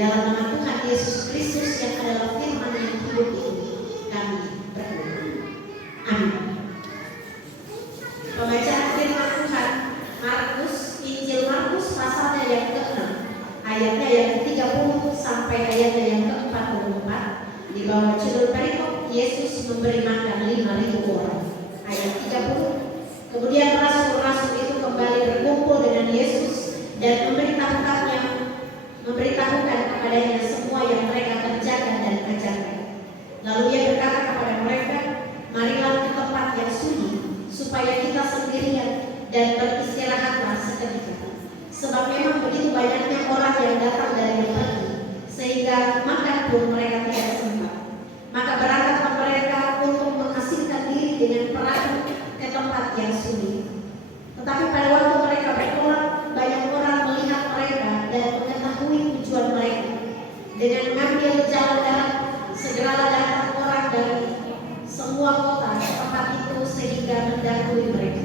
dalam nama Tuhan Yesus Kristus yang adalah firman yang hidup ini, kami berdoa. Amin. Pembacaan firman Tuhan Markus, Injil Markus pasalnya yang ke-6, ayatnya yang ke-30 sampai ayatnya yang ke-44, di bawah judul perikop Yesus memberi makan 5.000 orang. Ayat 30, kemudian rasul-rasul itu kembali berkumpul dengan Yesus dan memberitahukan kepadanya semua yang mereka kerjakan dan ajarkan. Lalu ia berkata kepada mereka, marilah ke tempat yang sunyi, supaya kita sendirian dan beristirahatlah seketika. Sebab memang begitu banyaknya orang yang datang dari yang pergi, sehingga makan pun mereka tidak sempat. Maka berangkatlah mereka untuk menghasilkan diri dengan perahu ke tempat yang sunyi. Tetapi pada waktu mereka bertolak, banyak orang melihat mereka dan mengetahui tujuan mereka. Dengan mengambil jalan darat, segeralah datang orang dari semua kota ke tempat itu sehingga mendahului mereka.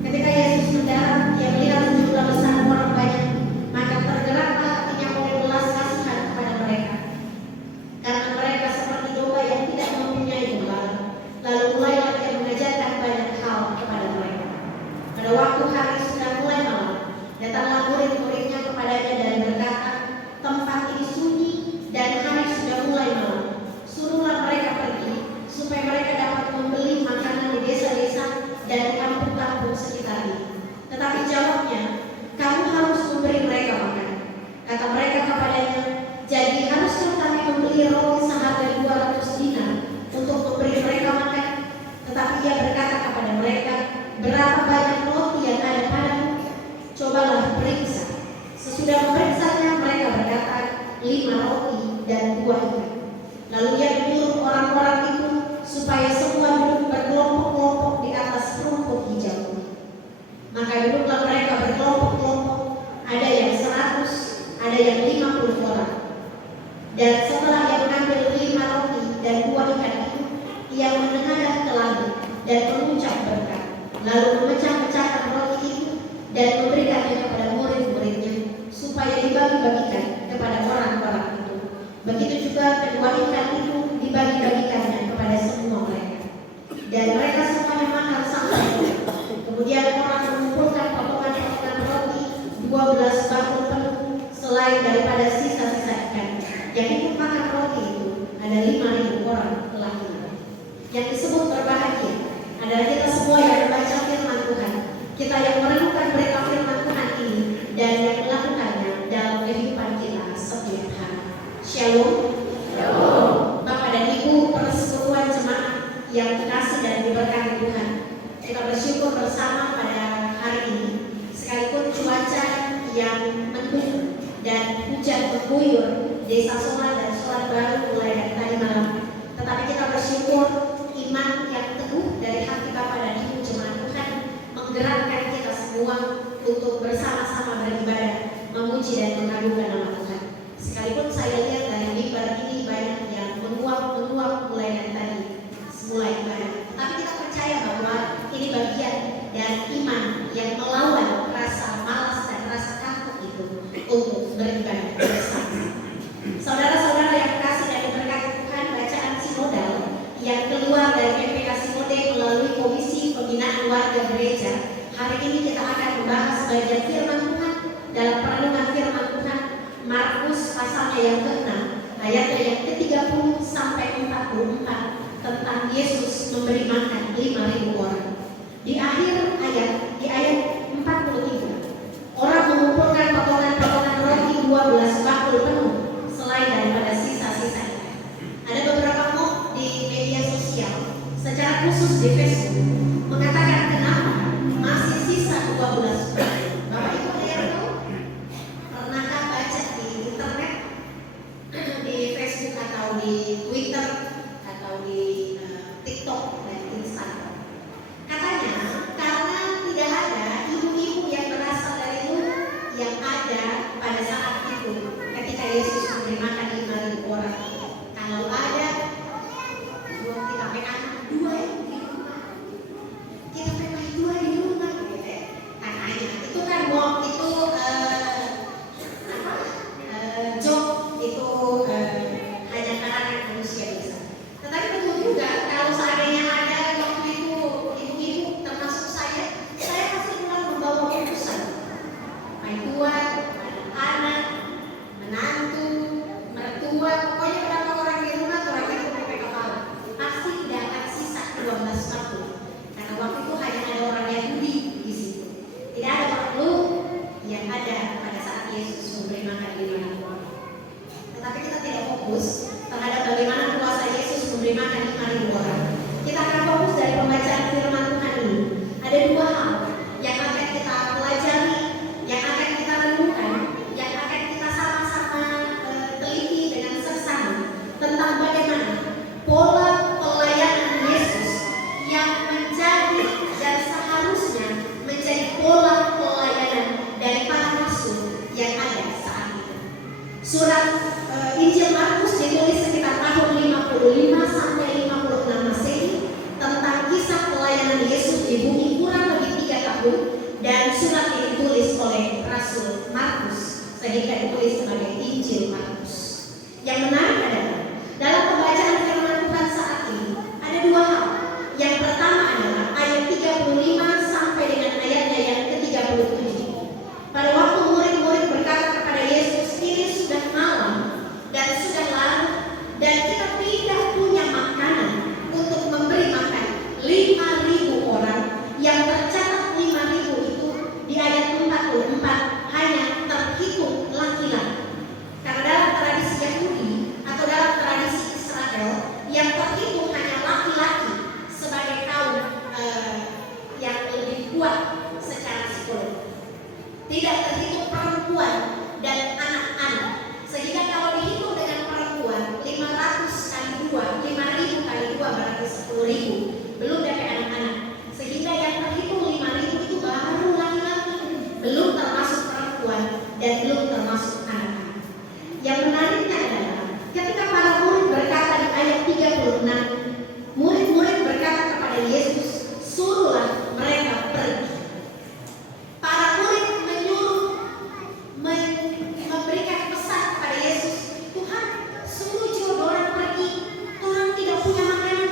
Ketika Yesus mendarat, ia melihat sejumlah besar orang banyak, maka tergeraklah hatinya oleh belas kasihan kepada mereka, karena mereka seperti domba yang tidak mempunyai gembala. Lalu mulailah ia mengajarkan banyak hal kepada mereka. Pada waktu hari sudah mulai malam, datanglah murid-muridnya kepadanya dan berkata, tempat ini sunyi dan hari sudah mulai malam. Suruhlah mereka pergi, supaya mereka dapat membeli makanan di desa-desa dan di kampung-kampung sekitar ini. Tetapi jawabnya, kamu harus memberi mereka makan. Kata mereka kepadanya, jadi haruskah kami membeli roti seharga 200 dinar untuk memberi mereka makan? Tetapi ia berkata kepada mereka, berapa banyak roti yang ada padamu? Cobalah periksa. Sesudah memeriksanya, mereka berkata, 5 roti dan 2 ikan. Lalu ia menyuruh orang-orang itu supaya semua duduk berkelompok-kelompok di atas rumput hijau. Maka duduklah mereka berkelompok-kelompok, ada yang 100, ada yang 50 orang. Dan setelah ia mengambil 5 roti dan 2 ikan itu, ia menengadah ke langit dan mengucap berkat, lalu memecah-mecahkan roti itu dan memberikannya kepada murid-muridnya supaya dibagi-bagikan kepada orang-orang itu. Begitu juga kedua ikan itu dibagi-bagikannya kepada semua mereka. Dan mereka semuanya makan sampai penuh. Kemudian orang mengumpulkan potongan-potongan roti 12 bakul penuh, selain daripada sisa-sisa ikan. Yang ikut makan roti itu ada 5.000 orang laki-laki. Yang disebut berbahagia adalah kita semua yang membaca firman Tuhan, kita yang merenungkan berita firman Tuhan ini dan yang melakukannya dalam kehidupan kita setiap hari. Shalom. Shalom. Bapak dan Ibu persekutuan jemaat yang dikasih dan diberkati Tuhan, kita bersyukur bersama pada hari ini, sekalipun cuaca yang mendung dan hujan mengguyur Desa Soman dan Solan Baru mulai dari tadi malam, tetapi kita bersyukur iman yang teguh dari hati Bapak dan Ibu jemaat Tuhan menggerakkan kita semua untuk bersama-sama beribadah, memuji dan mengagungkan nama Tuhan. Sekalipun saya lihat dari mimbar ini banyak yang menguap mulai dari tadi semula ibadah, tapi kita percaya bahwa ini bagian dari iman yang melawan rasa malas dan rasa takut itu untuk beribadah bersama. Saudara-saudara yang kasih dan diberkati Tuhan, bacaan sinodal yang keluar dari PPK Sinode melalui Komisi Pembinaan Warga Gereja, hari ini kita akan membahas bagian firman Tuhan dalam perenungan firman Tuhan Markus pasalnya yang ke-6, ayatnya yang ke-30 sampai 44 tentang Yesus memberi makan 5.000 orang. Di akhir ayat, di ayat 43, orang mengumpulkan potongan-potongan roti 12 bakul penuh selain daripada sisa-sisa. Ada beberapa mock di media sosial, secara khusus di Facebook, mengatakan kenapa masih sisa 12 bakul. Bapak Ibu ada yang tahu? Pernahkah baca di internet, di Facebook atau di Twitter atau di TikTok dan Instagram? Katanya karena tidak ada sehingga ditulis sebagai Injil Markus. Yang menarik adalah dalam pembacaan firman Tuhan saat ini ada dua hal. Yang pertama adalah ayat 35 sampai dengan ayatnya yang ke-37. Pada waktu murid-murid berkata kepada Yesus, "Ini sudah malam dan sudah larut, dan kita tidak punya makanan untuk memberi makan 5.000 orang." Yang tercatat 5.000 itu di ayat 44 hanya terhitung laki-laki. Karena dalam tradisi Yahudi atau dalam tradisi Israel, yang terhitung hanya laki-laki sebagai kaum yang lebih kuat secara psikologi. Tidak terhitung perempuan dan anak-anak. Sehingga kalau dihitung dengan perempuan, 500 kali 2, 5.000 kali 2 berarti 10.000. Belum DP anak-anak. Sehingga yang terhitung 5.000 itu baru laki-laki, belum termasuk perempuan dan belum termasuk anak-anak. Yang menariknya adalah ketika para murid berkata di ayat 36, murid-murid berkata kepada Yesus, "Suruhlah mereka pergi." Para murid memberikan pesan kepada Yesus, "Tuhan, suruh juga orang pergi. Orang tidak punya makanan.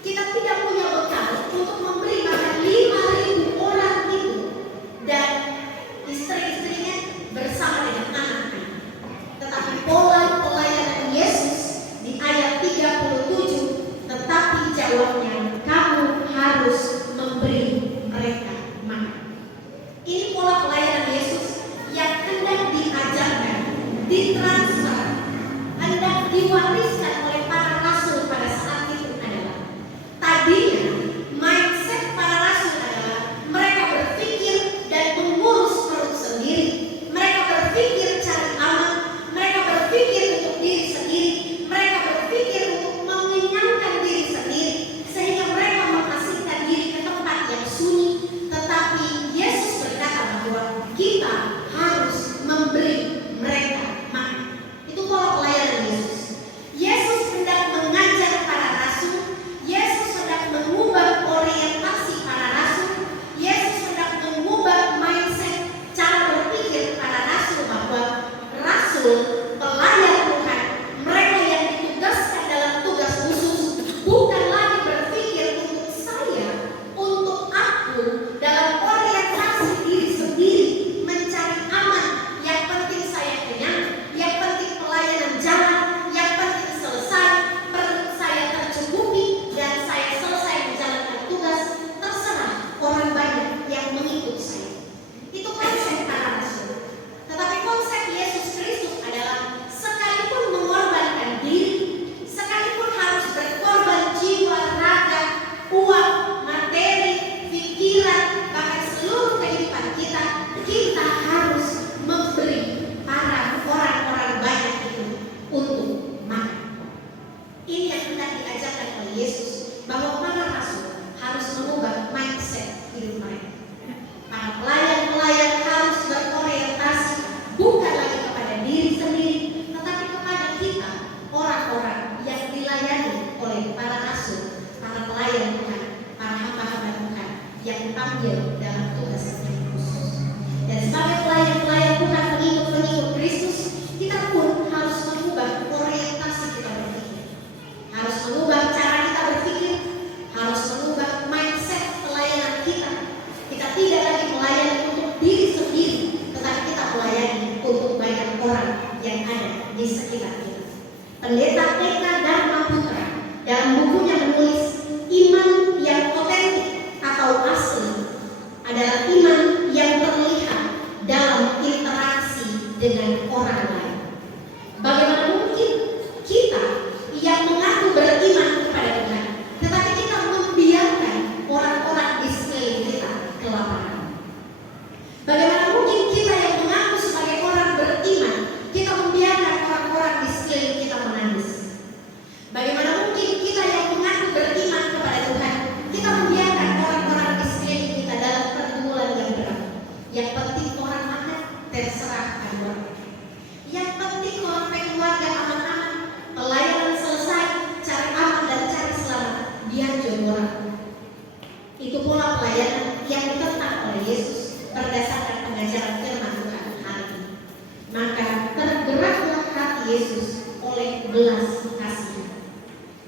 Kita tidak punya bekal untuk memberi makan 5.000 orang itu." Dan istri-istrinya bersama dengan anak-anak. Tetapi pola pelayanan Yesus di ayat 37, tetapi jawabnya, "Kamu harus memberi mereka makan." Ini pola pelayanan Yesus yang hendak diajarkan, ditransfer, hendak diwariskan oleh para rasul pada saat itu adalah tadinya mindset para rasul adalah mereka berpikir dan mengurus perut sendiri, mereka berpikir cari aman, mereka berpikir untuk diri sendiri, mereka berpikir untuk mengenyangkan diri sendiri, sehingga mereka mengasingkan diri ke tempat yang sunyi. Tetapi Yesus berkata bahwa kita harus memberi mereka makan. Itu pola pelayanan Yesus. Yesus hendak mengajar para rasul, Yesus hendak mengubah orientasi para rasul, Yesus hendak mengubah mindset cara berpikir para rasul bahwa rasul, pelayan Tuhan, mereka yang ditugaskan dalam tugas khusus bukan lagi berpikir untuk saya, untuk aku, dalam orientasi diri sendiri, mencari aman. Yang penting saya kenyang, yang penting pelayanan jalan, yang penting selesai, perut saya tercukupi, dan saya selesai menjalankan tugas. Terserah orang banyak yang mengikut saya. Itu konsep para rasul. Tetapi konsep Yesus Kristus adalah sekalipun mengorbankan diri, sekalipun harus berkorban jiwa, raga, uang, materi, pikiran, bahkan seluruh kehidupan kita, kita harus memberi para orang-orang banyak itu untuk makan. Ini yang hendak diajarkan oleh Yesus, bahwa para rasul harus mengubah mindset hidup mereka. Para pelayan-pelayan harus berorientasi bukan lagi kepada diri sendiri, tetapi kepada kita, orang-orang yang dilayani oleh para rasul, para pelayan Tuhan, para hamba-hamba Tuhan yang dipanggil dalam tugas yang khusus. Dan sebagai pelayan-pelayan Tuhan, pengikut-pengikut Kristus, kita pun harus mengubah orientasi kita berpikir, harus mengubah cara kita berpikir, harus mengubah mindset pelayanan kita. Kita tidak lagi melayani untuk diri sendiri, tetapi kita melayani untuk banyak orang yang ada di sekitar kita. Pendeta Eka Dharma Putra dalam bukunya menulis, iman yang otentik atau asli adalah iman yang terlihat dalam interaksi dengan orang lain. Bagaimana mungkin kita yang mengaku beriman kepada Tuhan, tetapi kita membiarkan orang-orang di sekeliling kita kelaparan? Bagaimana mungkin kita yang mengaku sebagai orang beriman, kita membiarkan orang-orang di sekeliling kita menangis? Bagaimana mungkin kita yang mengaku beriman kepada Tuhan, kita membiarkan orang-orang di sekeliling kita dalam pergumulan yang berat? Yang penting orang makan, terserah keluarga. Yang penting orang keluarga aman-aman, pelayanan selesai, cari aman dan cari selamat, biar jodoh orang. Itu pola pelayanan yang ditentang oleh Yesus berdasarkan pengajaran firman Tuhan hari ini. belas kasihan.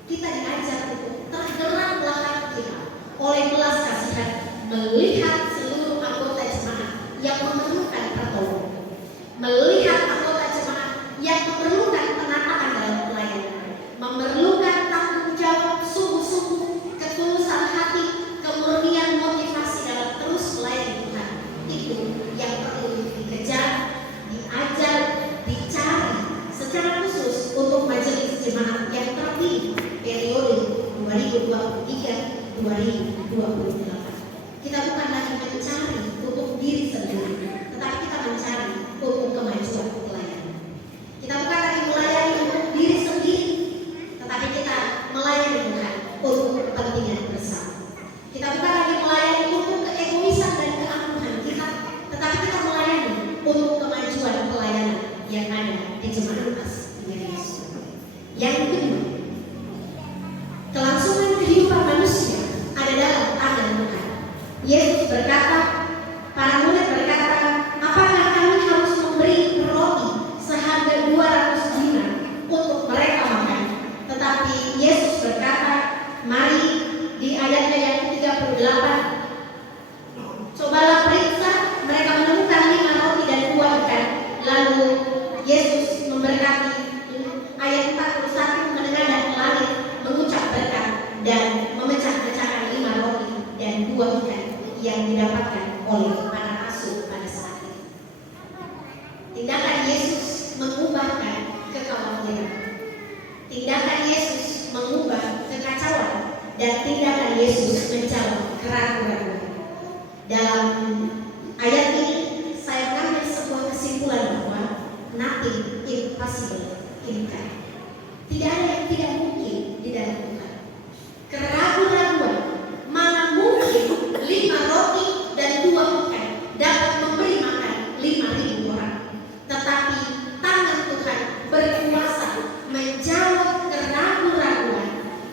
Kita diajar untuk tergeraklah hati kita oleh belas kasihan, melihat seluruh anggota jemaat yang memerlukan pertolongan, melihat anggota jemaat yang memerlukan penataan dalam pelayanan, memerlukan tanggung jawab, sungguh-sungguh ketulusan hati, kemurnian motivasi dalam terus melayani Tuhan. Itu yang perlu dikejar, diajar, dicari secara khusus untuk majelis jemaat yang terpilih periode 2023-2028. Kita bukan lagi mencari untuk diri sendiri, tetapi kita mencari untuk kemajuan pelayanan. Kita bukan lagi melayani untuk diri sendiri, tetapi kita melayani Tuhan untuk kepentingan bersama. Kita bukan lagi melayani untuk keegoisan dan keangkuhan kita, tetapi kita melayani untuk kemajuan pelayanan yang ada di jemaat Yesus. Yang kedua, kelangsungan kehidupan manusia ada dalam tangan Tuhan. Yesus berkata, para murid berkata, apakah kami harus memberi roti seharga 200 dinar untuk mereka makan? Tetapi Yesus berkata, mari, di ayatnya yang ke-38, cobalah periksa, mereka menemukan 5 roti dan 2 ikan. Lalu Yesus memberkati. Ayat 41, menengadah ke langit, mengucap berkat dan memecah-mecahkan 5 roti dan 2 ikan yang didapatkan oleh para rasul pada saat itu. Tindakan Yesus mengubahkan kekhawatiran, tindakan Yesus mengubah kekacauan, dan tindakan Yesus menjawab keraguan-keraguan. Dalam ayat ini saya mengambil sebuah kesimpulan bahwa nothing impossible in God. Tidak ada yang tidak mungkin di dalam Tuhan. Keraguan-keraguan, mana mungkin 5 roti dan 2 ikan dapat memberi makan 5.000 orang. Tetapi tangan Tuhan berkuasa menjawab keraguan-keraguan,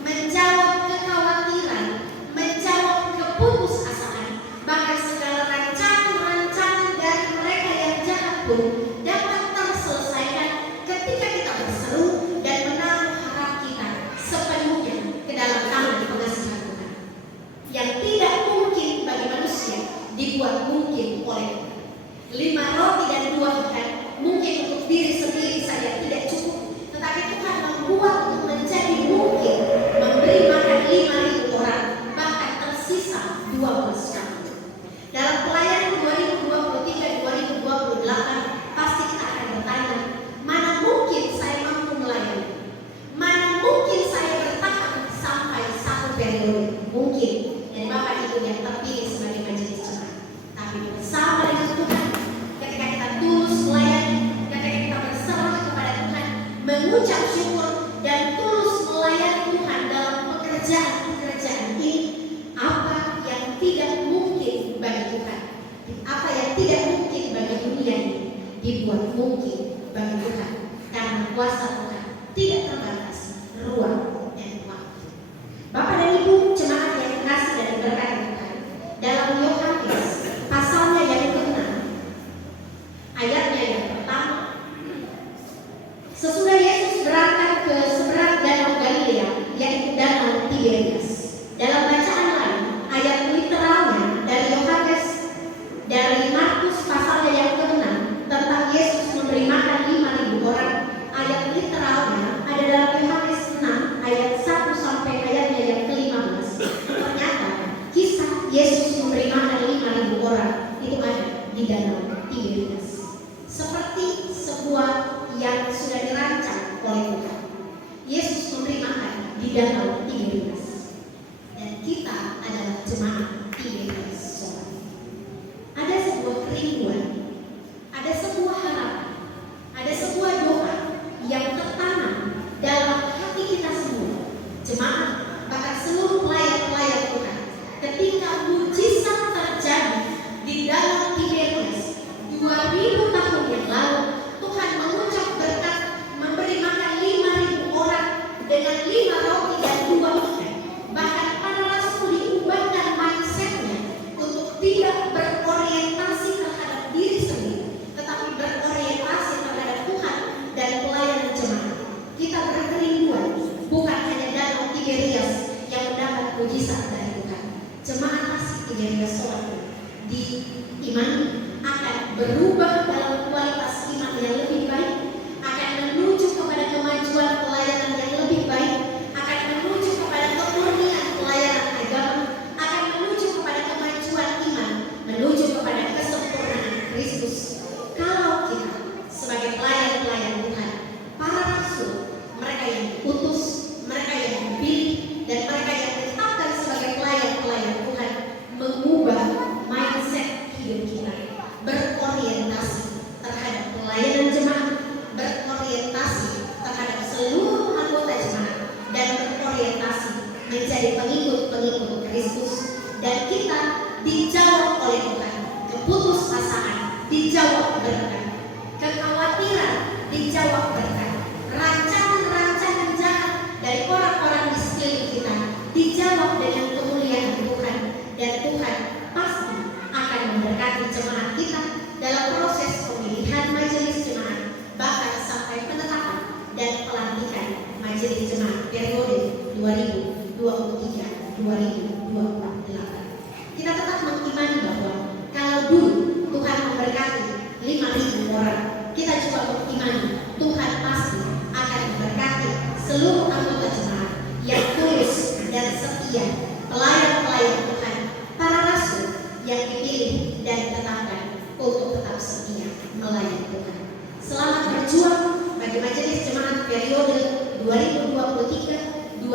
menjawab kekhawatiran, menjawab keputusasaan, bahkan segala rancangan-rancangan dari mereka yang jahat pun dapat terselesaikan ketika kita berseru dan menaruh harap kita sepenuhnya ke dalam tangan pengasihan Tuhan. Yang tidak mungkin bagi manusia dibuat mungkin oleh Tuhan. 5 roti dan 2 ikan mungkin untuk diri sendiri saja tidak cukup, tetapi Tuhan membuat untuk menjadi mungkin, memberi makan 5.000 orang, bahkan tersisa 12 kali. Dalam pelayanan 2023-2028 pasti kita akan bertanya, mana mungkin saya mampu melayani? Mana mungkin saya bertahan sampai 1 periode? Mungkin, dan Bapak Ibu yang terpilih sebagai majelis jemaat. Tapi bersama dengan Tuhan, ketika kita tulus melayani, ketika kita berserah kepada Tuhan, mengucap syukur dan tulus melayani Tuhan dalam pekerjaan-pekerjaan ini, apa yang tidak mungkin bagi Tuhan, apa yang tidak mungkin bagi dunia ini, dibuat mungkin bagi Tuhan, karena kuasa Tuhan tidak terbatas ruang dan waktu. Bapak dan Ibu jemaat yang dikasihi dan diberkati Tuhan, dalam Yohanes pasalnya yang ke-6, ayatnya yang pertama, sesudah Yesus berangkat ke seberang danau Galilea, yaitu danau Tiberias. Dalam bacaan lain, ayat literalnya dari Yohanes, dari Markus pasalnya yang ke-6 tentang Yesus memberi makan 5.000 orang, ayat literalnya ada dan kita dijawab oleh Tuhan. Keputusasaan dijawab berkat, kekhawatiran dijawab berkat, rancangan-rancangan jahat dari orang-orang di sekeliling kita dijawab dengan kemuliaan Tuhan, dan Tuhan pasti akan memberkati jemaat kita dalam proses pemilihan majelis jemaat, bahkan sampai penetapan dan pelantikan majelis jemaat periode 2023-2028. Kita tetap mengimani bahwa kalau dulu Tuhan memberkati 5.000 orang, kita juga mengimani Tuhan pasti akan memberkati seluruh anggota jemaat yang tulus dan setia, pelayan-pelayan Tuhan, para rasul yang dipilih dan ditetapkan untuk tetap setia melayani Tuhan. Selamat berjuang bagi majelis jemaat periode 2023-2028.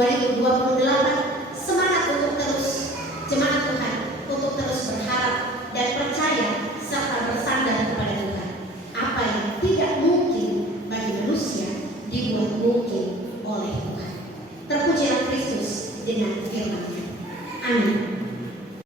Semangat untuk terus jemaat Tuhan, untuk terus berharap dan percaya serta bersandar kepada Tuhan. Apa yang tidak mungkin bagi manusia dibuat mungkin oleh Tuhan. Terpujilah Kristus dengan firman-Nya. Amin.